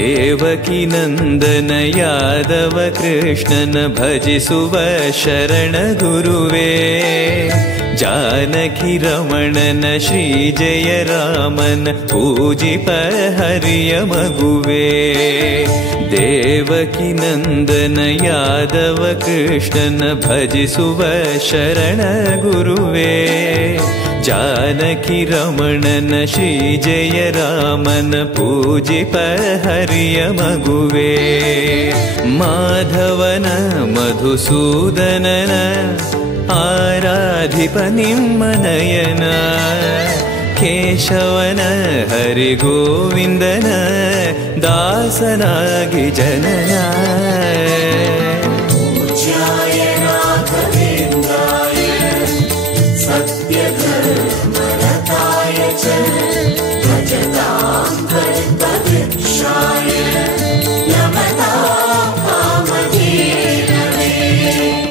ದೇವಕಿ ನಂದನ ಯಾದವ ಕೃಷ್ಣನ ಭಜಿಸುವ ಶರಣ ಗುರುವೇ. ಜಾನಕಿ ರಮಣನ ಶ್ರೀ ಜಯ ರಾಮನ ಪೂಜಿಪ ಹರಿಯ ಮಗುವೇ. ದೇವಕಿ ನಂದನ ಯಾದವ ಕೃಷ್ಣನ ಭಜಿಸುವ ಶರಣ ಗುರುವೇ. ಜಾನಕಿ ರಮಣನ ಶ್ರೀ ಜಯ ರಾಮನ ಪೂಜಿಪ ಹರಿಯ ಮಗುವೇ. ಮಾಧವನ ಮಧುಸೂದನನ ಆರಾಧಿಪ ನಿಮ್ಮ ನಯನ. ಕೇಶವನ ಹರಿಗೋವಿಂದನ ದಾಸನಾಗಿ ಜನನ.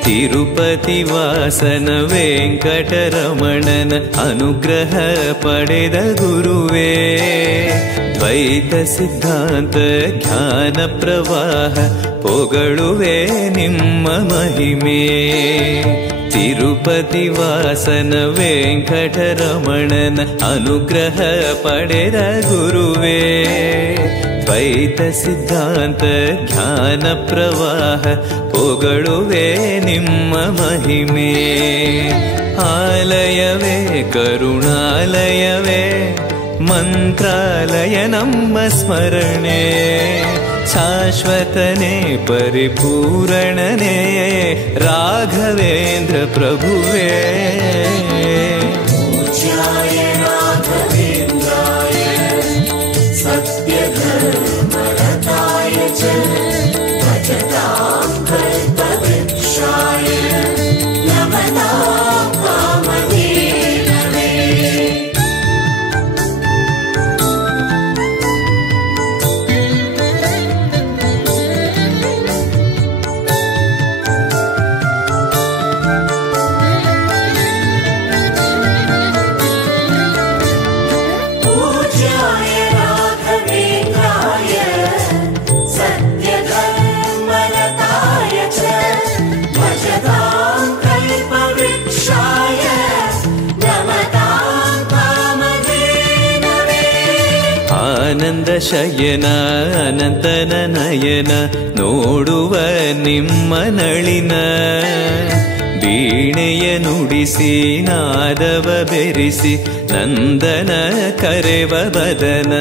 ತಿರುಪತಿ ವಾಸನ ವೆಂಕಟರಮಣನ ಅನುಗ್ರಹ ಪಡೆದ ಗುರುವೇ. ದ್ವೈತ ಸಿದ್ಧಾಂತ ಜ್ಞಾನ ಪ್ರವಾಹ ಪೊಗಳುವೆ ನಿಮ್ಮ ಮಹಿಮೆ. ತಿರುಪತಿ ವಾಸನ ವೆಂಕಟರಮಣನ ಅನುಗ್ರಹ ಪಡೆದ ಗುರುವೇ. ದ್ವೈತ ಸಿದ್ಧಾಂತ ಜ್ಞಾನ ಪ್ರವಾಹ ಪೊಗಳುವೆ ನಿಮ್ಮ ಮಹಿಮೆ. ಆಲಯವೇ ಕರುಣಾಲಯವೇ ಮಂತ್ರಾಲಯ ನಮ್ಮ ಸ್ಮರಣೆ. ಶಾಶ್ವತನೇ ಪರಿಪೂರಣನೇ ರಾಘವೇಂದ್ರ ಪ್ರಭುವೇ. ಆನಂದ ಶಯನ ಅನಂತನ ನಯನ ನೋಡುವ ನಿಮ್ಮ ನಳಿನ. ವೀಣೆಯ ನುಡಿಸಿ ನಾದವ ಬೆರೆಸಿ ನಂದನ ಕರೆವ ಬದನ.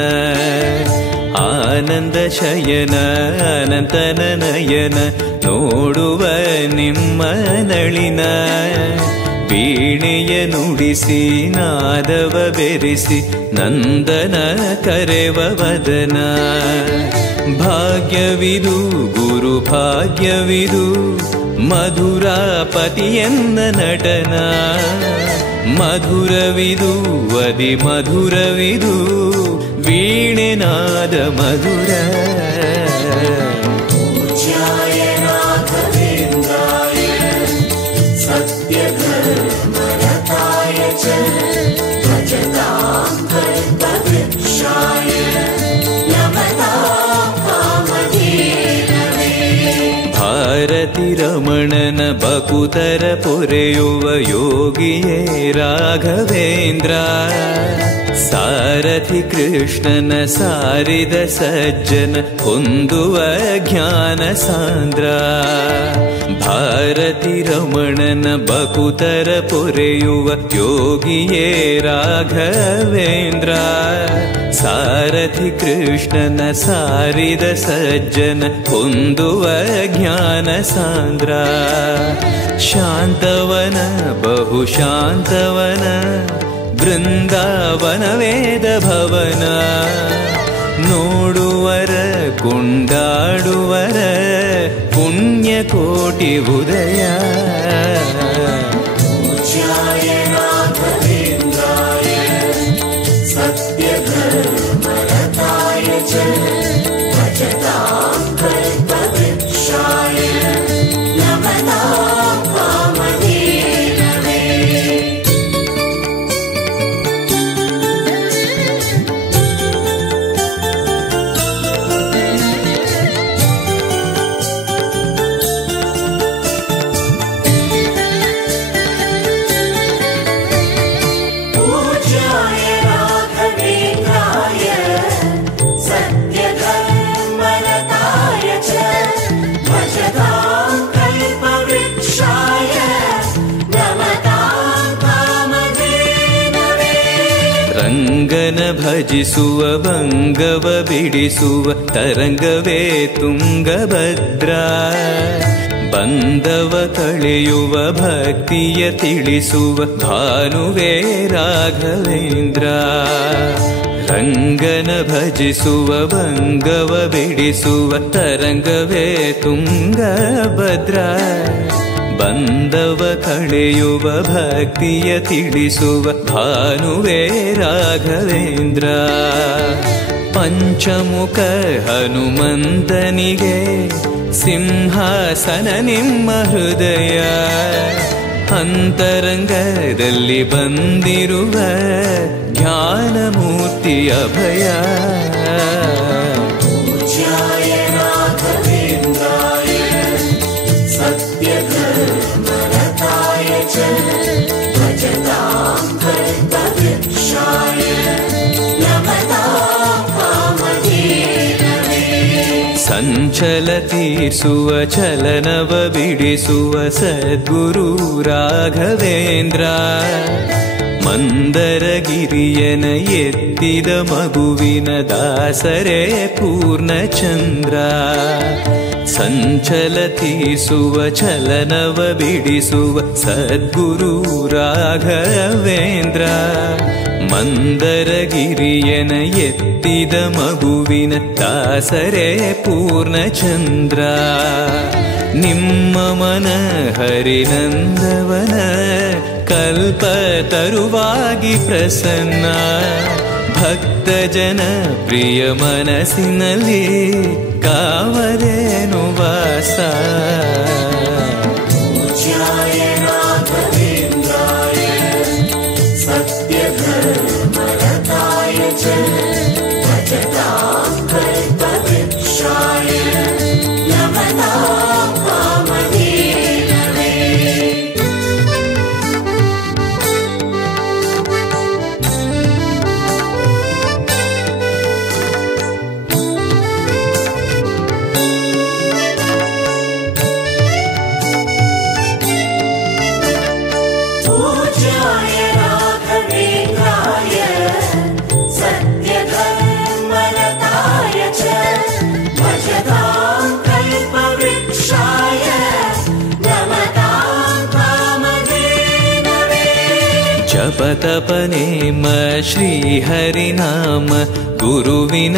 ಆನಂದ ಶಯನ ಅನಂತನ ನಯನ ನೋಡುವ ನಿಮ್ಮ ನಳಿನ. ವೀಣೆಯ ನುಡಿಸಿ ನಾದವ ಬೆರೆಸಿ ನಂದನ ಕರೆವ ವದನ. ಭಾಗ್ಯವಿದು ಗುರು ಭಾಗ್ಯವಿದು ಮಧುರಾಪತಿಯನ್ನ ನಟನ. ಮಧುರವಿದು ಅದಿ ಮಧುರವಿದು ವೀಣೆನಾದ ಮಧುರ. ಭಾರತಿ ರಮಣನ ಬಕುತರ ಪೊರೆಯುವ ಯೋಗಿಯೇ ರಾಘವೇಂದ್ರ. ಸಾರಥಿ ಕೃಷ್ಣನ ಸಾರಿದ ಸಜ್ಜನ ಹೊಂದುವ ಜ್ಞಾನ ಸಾಂದ್ರ. ಭಾರತಿ ರಮಣನ ಬಕುತರ ಪೊರೆಯುವ ಯೋಗಿಯೇ ರಾಘವೇಂದ್ರ. ಸಾರಥಿ ಕೃಷ್ಣನ ಸಾರಿದ ಸಜ್ಜನ ಹೊಂದುವ ಜ್ಞಾನ ಸಾಂದ್ರ. ಶಾಂತವನ ಬಹು ಶಾಂತವನ ಬೃಂದಾವನ ವೇದ ಭವನ. ನೋಡುವರ ಕೊಂಡಾಡುವರ ಪುಣ್ಯ ಕೋಟಿ ಉದಯ. ರಂಗನ ಭಜಿಸುವ ಭಂಗವ ಬಿಡಿಸುವ ತರಂಗವೇ ತುಂಗಭದ್ರಾ. ಬಂಧವ ಕಳೆಯುವ ಭಕ್ತಿಯ ತಿಳಿಸುವ ಭಾನುವೇ ರಾಘವೇಂದ್ರ. ರಂಗನ ಭಜಿಸುವ ಭಂಗವ ಬಿಡಿಸುವ ತರಂಗವೇ ತುಂಗಭದ್ರಾ. ಬಂಧವ ಕಳೆಯುವ ಭಕ್ತಿಯ ತಿಳಿಸುವ ಭಾನುವೇ ರಾಘವೇಂದ್ರ. ಪಂಚಮುಖ ಹನುಮಂತನಿಗೆ ಸಿಂಹಾಸನ ನಿಮ್ಮ ಹೃದಯ. ಅಂತರಂಗದಲ್ಲಿ ಬಂದಿರುವ ಜ್ಞಾನಮೂರ್ತಿ ಅಭಯ. ಪೂಜ್ಯಾಯ ರಾಘವೇಂದ್ರಾಯ ಸತ್ಯಧರ್ಮರತಾಯ ಚ ಭಜತಾಂ ಕಲ್ಪವೃಕ್ಷಾಯ ನಮತಾಂ ಕಾಮಧೇನವೇ. ಸಂಚಲ ತೀರಿಸುವ ಚಲನವ ಬಿಡಿಸುವ ಸದ್ಗುರು ರಾಘವೇಂದ್ರ. ಮಂದರಗಿರಿಯನ ಎತ್ತಿದ ಮಗುವಿನ ದಾಸರೇ ಪೂರ್ಣಚಂದ್ರ. ಸಂಚಲ ತೀರಿಸುವ ಚಲನವ ಬಿಡಿಸುವ ಸದ್ಗುರು ರಾಘವೇಂದ್ರ. ಮಂದರಗಿರಿಯನ ಎತ್ತಿದ ಮಗುವಿನ ದಾಸರೇ ಪೂರ್ಣಚಂದ್ರ. ನಿಮ್ಮ ಮನ ಹರಿನಂದವನ ಕಲ್ಪ ತರುವಾಗಿ ಪ್ರಸನ್ನ. ಭಕ್ತ ಜನ ಪ್ರಿಯ ಮನಸ್ಸಿನಲ್ಲಿ ಕಾವರೇನು ವಾಸ. ಪೂಜ್ಯಾಯ ರಾಘವೇಂದ್ರಾಯ ಸತ್ಯಧರ್ಮರತಾಯ ಚ ಭಜತಾಂ ಕಲ್ಪವೃಕ್ಷಾಯ ನಮತಾಂ ಕಾಮಧೇನವೇ. ಪೂಜ್ಯಾಯ ರಾಘವೇಂದ್ರಾಯ ಸತ್ಯಧರ್ಮರತಾಯ ಚ ಭಜತಾಂ ಕಲ್ಪವೃಕ್ಷಾಯ ನಮತಾಂ ಕಾಮಧೇನವೇ. ಜಪತಪನೇಮ ಶ್ರೀಹರಿನಾಮ ಗುರುವಿನ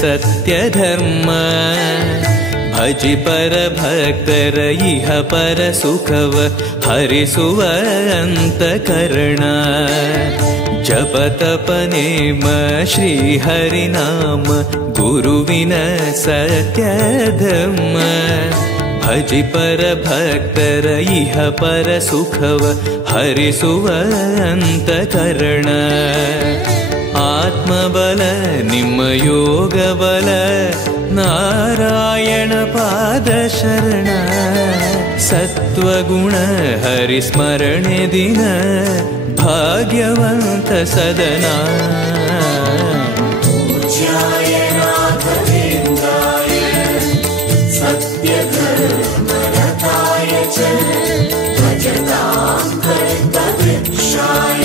ಸತ್ಯಧರ್ಮ. ಭಜಿ ಪರ ಭಕ್ತರ ಇಹ ಪರ ಸುಖವ ಹರಿಸುವ ಅಂತಕರಣ. ಜಪತಪನೇಮ ಶ್ರೀಹರಿನಾಮ ಗುರುವಿನ ಸತ್ಯಧರ್ಮ. ಭಜಿ ಪರ ಭಕ್ತರ ಇಹ ಪರ ಸುಖವ ಹರಿಸುವ ಅಂತಕರಣ. ಆತ್ಮಬಲ ನಿಮ್ಮ ಯೋಗ ಬಲ ನಾರಾಯಣ ಪಾದ ಶರಣ. ಸತ್ವಗುಣ ಹರಿಸ್ಮರಣೆ ದಿನ ಭಾಗ್ಯವಂತ ಸದನ. ಪೂಜ್ಯಾಯ ರಾಘವೇಂದ್ರಾಯ ಸತ್ಯಧರ್ಮರತಾಯ ಚ ಭಜತಾಂ ಕಲ್ಪವೃಕ್ಷಾಯ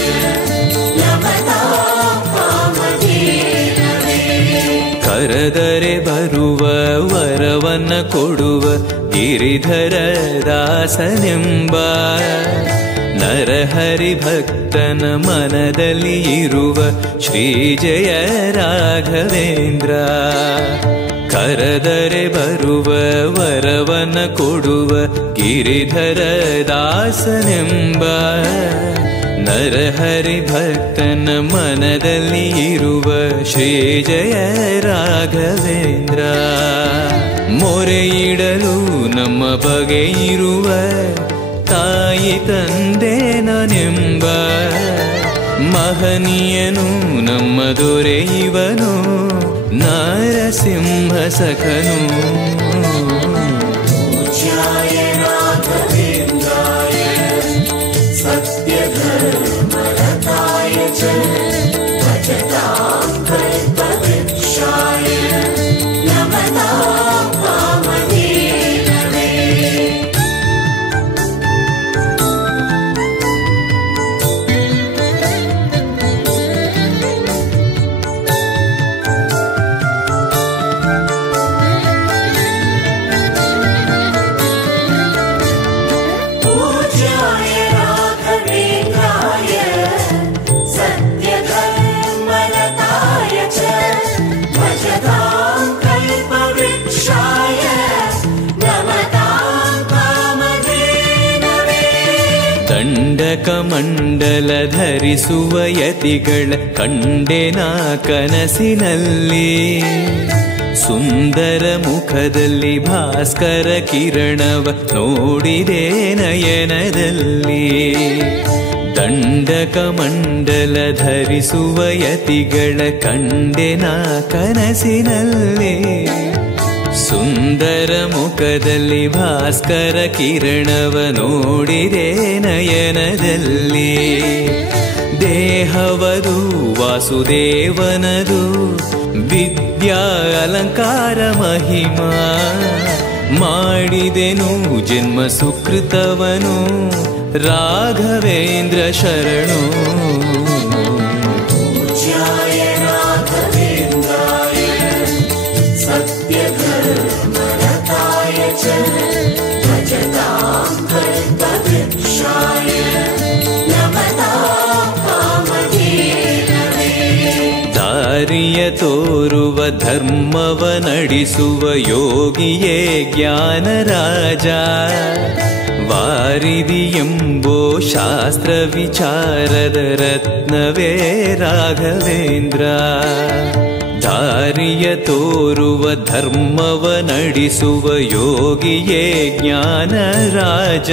ನಮತಾಂ ಕಾಮಧೇನವೇ. ಕರೆದರೆ ಬರುವ ವರವನ್ನ ಕೊಡುವ ಗಿರಿಧರ ದಾಸನೆಂಬ. ನರಹರಿ ಭಕ್ತನ ಮನದಲ್ಲಿ ಇರುವ ಶ್ರೀ ಜಯ ರಾಘವೇಂದ್ರ. ಕರೆದರೆ ಬರುವ ವರವನ್ನ ಕೊಡುವ ಗಿರಿಧರ ದಾಸನೆಂಬ. ನರಹರಿ ಭಕ್ತನ ಮನದಲ್ಲಿ ಇರುವ ಶ್ರೀ ಜಯ ರಾಘವೇಂದ್ರ. ಮೊರೆಯಿಡಲು ನಮ್ಮ ಬಗೆ ಇರುವ ತಾಯಿ ತಂದೆ ನಾನೆಂಬ. ಮಹನೀಯನು ನಮ್ಮ ದೊರೆ ಇವನು ನಾರಸಿಂಹ ಸಖನು. ಪೂಜ್ಯಾಯ ರಾಘವೇಂದ್ರಾಯ ಸತ್ಯಧರ್ಮರತಾಯ ಚ ಭಜತಾಂ ಕಲ್ಪವೃಕ್ಷಾಯ ನಮತಾಂ ಕಾಮಧೇನವೇ. ಧರಿಸುವ ಯತಿಗಳ ಕಂಡೆನ ಕನಸಿನಲ್ಲಿ. ಸುಂದರ ಮುಖದಲ್ಲಿ ಭಾಸ್ಕರ ಕಿರಣವ ನೋಡಿದೆ ನಯನದಲ್ಲಿ. ದಂಡಕ ಮಂಡಲ ಧರಿಸುವ ಯತಿಗಳ ಕಂಡೆನ ಕನಸಿನಲ್ಲಿ. ಸುಂದರ ಮುಖದಲ್ಲಿ ಭಾಸ್ಕರ ಕಿರಣವ ನೋಡಿದೆ ನಯನದಲ್ಲಿ. ದೇಹವದು ವಾಸುದೇವನದು ವಿದ್ಯಾ ಅಲಂಕಾರ ಮಹಿಮಾ. ಮಾಡಿದೆನು ಜನ್ಮ ಸುಕೃತವನು ರಾಘವೇಂದ್ರ ಶರಣು. पूज्याय राघवेन्द्राय सत्यधर्मरताय च भजतां कल्पवृक्षाय नमतां कामधेनवे. ದಾರಿಯ ತೋರುವ ಧರ್ಮವ ನಡೆಸುವ ಯೋಗಿಯೇ ಜ್ಞಾನರಾಜ. ವಾರಿದಿ ಎಂಬೋ ಶಾಸ್ತ್ರ ವಿಚಾರದ ರತ್ನವೇ ರಾಘವೇಂದ್ರ. ದಾರಿಯ ತೋರುವ ಧರ್ಮವ ನಡೆಸುವ ಯೋಗಿಯೇ ಜ್ಞಾನರಾಜ.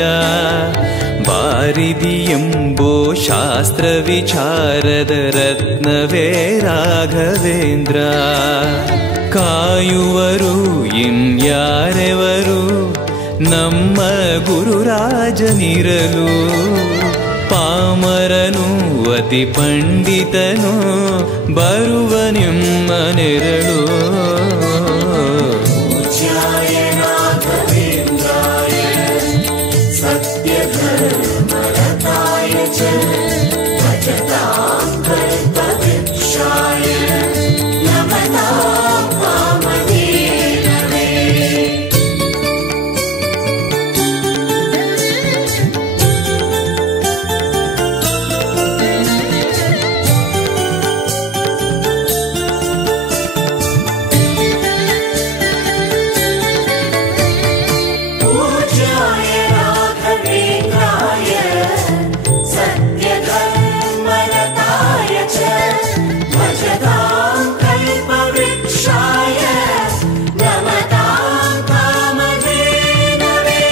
ವಾರಿದಿ ಎಂಬೋ ಶಾಸ್ತ್ರ ವಿಚಾರದ ರತ್ನವೇ ರಾಘವೇಂದ್ರ. ಕಾಯುವರು ಇನ್ಯಾರೆವರು ನಮ್ಮ ಗುರುರಾಜನಿರಲು. ಪಾಮರನು ಅತಿ ಪಂಡಿತನು ಬರುವ ನಿಮ್ಮ ನೆರಳು. पूज्याय राघवेन्द्राय सत्यधर्मरताय च भजतां कल्पवृक्षाय नमतां कामधेनवे. पूज्याय राघवेन्द्राय सत्यधर्मरताय च भजतां कल्पवृक्षाय नमतां कामधेनवे.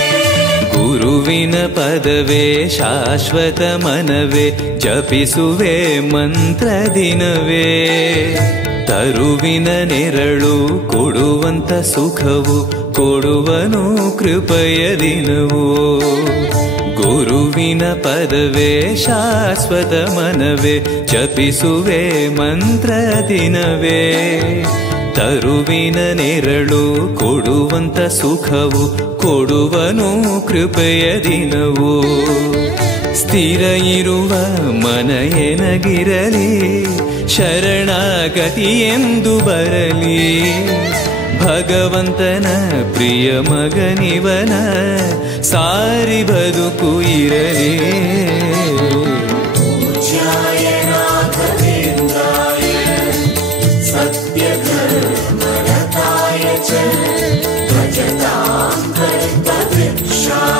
ಗುರುವಿನ ಪದವೇ ಶಾಶ್ವತ ಮನವೇ ಜಪಿಸುವೆ ಮಂತ್ರ ದಿನವೇ. ತರುವಿನ ನೆರಳು ಕೊಡುವಂತ ಸುಖವು ಕೊಡುವನು ಕೃಪೆಯ ದಿನವು. ಗುರುವಿನ ಪದವೇ ಶಾಶ್ವತ ಮನವೇ ಜಪಿಸುವೆ ಮಂತ್ರ ದಿನವೇ. ತರುವಿನ ನೆರಳು ಕೊಡುವಂತ ಸುಖವು ಕೊಡುವನು ಕೃಪೆಯ ದಿನವು. ಸ್ಥಿರ ಇರುವ ಮನ ಎನಗಿರಲಿ ಶರಣಾಗತಿ ಎಂದು ಬರಲಿ. ಭಗವಂತನ ಪ್ರಿಯ ಮಗನಿವನ ಸಾರಿ ಬದುಕು ಇರಲಿ. पूज्याय राघवेन्द्राय सत्यधर्मरताय च भजतां कल्पवृक्षाय